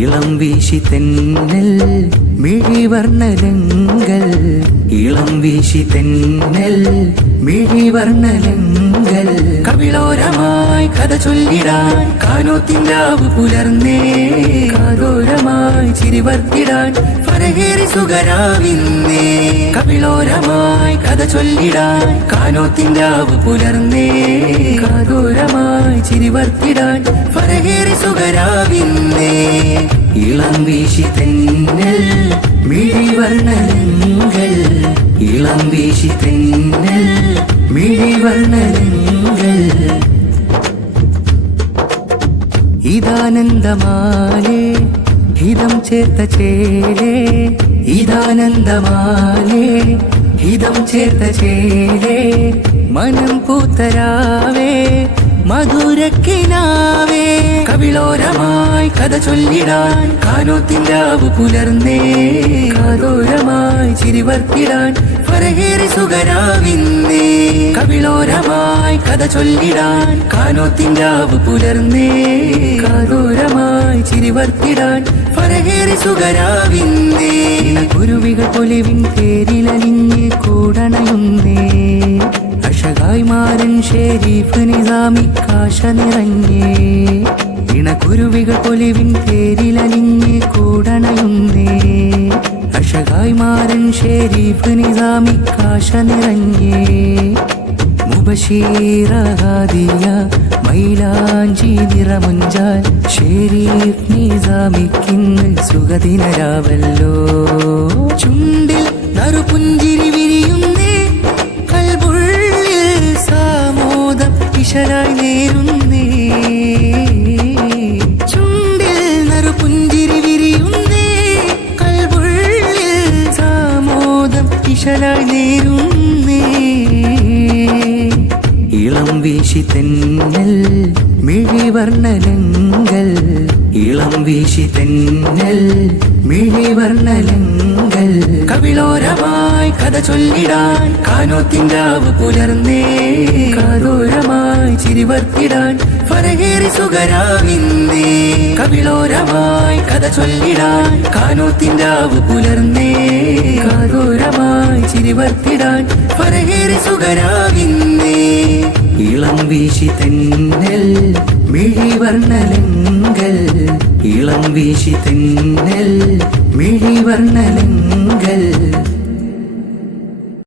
ഇളം വീശി തെന്നൽ മിഴിവർണ്ണലങ്ങൾ, ഇളം വീശി തെന്നൽ മിഴിവർണ്ണലങ്ങൾ. കവിളോരമായി കഥ ചൊല്ലിടാൻ കാനോത്തിൻരാവ് പുലർന്നേ, കാതോരമായി ചിരിവർത്തിടാൻ ഫരഹേറി സുഖരാവിന്നേ. കവിളോരമായി കഥ ചൊല്ലിടാൻ കാനോത്തിൻരാവ് പുലർന്നേ, കാതോരമായി ചിരിവർത്തിടാൻ ഫരഹേറി സുഖരാവിന്നേ. ഇളം വീശി തെന്നൽ മിഴിവർണ്ണലങ്ങൾ, ഇളം വീശി തെന്നൽ മിഴിവർണ്ണലങ്ങൾ. ഇതാനന്ദമാലേ ഹിതം ചേർത്ത ചേലേ, ഇതാനന്ദമാലേ ഹിതം ചേർത്ത ചേലേ. മനം പൂത്തരാവേ മധുരക്കിനാവേ, കവിളോരമായി കഥ ചൊല്ലിടാൻ കാനോത്തിൻരാവ് പുലർന്നേ, കാതോരമായി ചിരിവർത്തിടാൻ ഫരഹേറി സുഖരാവിന്നേ. കവിളോരമായി കഥ ചൊല്ലിടാൻ കാനോത്തിൻരാവ് പുലർന്നേ, കാതോരമായി ചിരിവർത്തിടാൻ ഫരഹേറി സുഖരാവിന്നേ. കുരുവികൾ പൊലിവിൻ പേരിലലിഞ്ഞ് കൂടണയുന്നേ, അഷകായ്മാരൻ ഷെരീഫ് നിസാമിക്കാശ നിറഞ്ഞേ. ഇണക്കുരുവികൾ പൊലിവിൻ പേരിലലിഞ്ഞ് കൂടണയുന്നേ, അഷകായ്മാരൻ ഷെരീഫ് നിസാമിക്കാശ നിറഞ്ഞേ. മുബശീറ ഹാദിയ മൈലാഞ്ചി നിറമുഞ്ചാൽ ഷെരീഫ് നിസാമിക്കിന്ന് സുഖദിനരാവല്ലോ. ചുണ്ടിൽ നറുപുഞ്ചിരി വിരിയുന്നേ, കൽബുള്ളിൽ സാമോദം ഇശലായി നേരുന്നേ. ചുണ്ടിൽ നറുപുഞ്ചിരി വിരിയുന്നേ, കൽബുള്ളിൽ സാമോദം ഇശലായി നേരുന്നേ. ഇളം വീശി തെന്നൽ മിഴിവർണ്ണലങ്ങൾ, ഇളം വീശി തെന്നൽ മിഴിവർണ്ണലങ്ങൾ. കവിളോരമായി കഥ ചൊല്ലിടാൻ കാനോത്തിൻരാവ് പുലർന്നേ, കാതോരമായി ചിരിവർത്തിടാൻ ഫരഹേറി സുഖരാവിന്നേ. കവിളോരമായി കഥ ചൊല്ലിടാൻ കാനോത്തിൻരാവ് പുലർന്നേ, കാതോരമായി ചിരിവർത്തിടാൻ ഫരഹേറി സുഖരാവിന്നേ. ഇളം വീശി തെന്നൽ മിഴിവർണ്ണലങ്ങൾ, ഇളം വീശി തെന്നൽ മിഴിവർണ്ണലങ്ങൾ.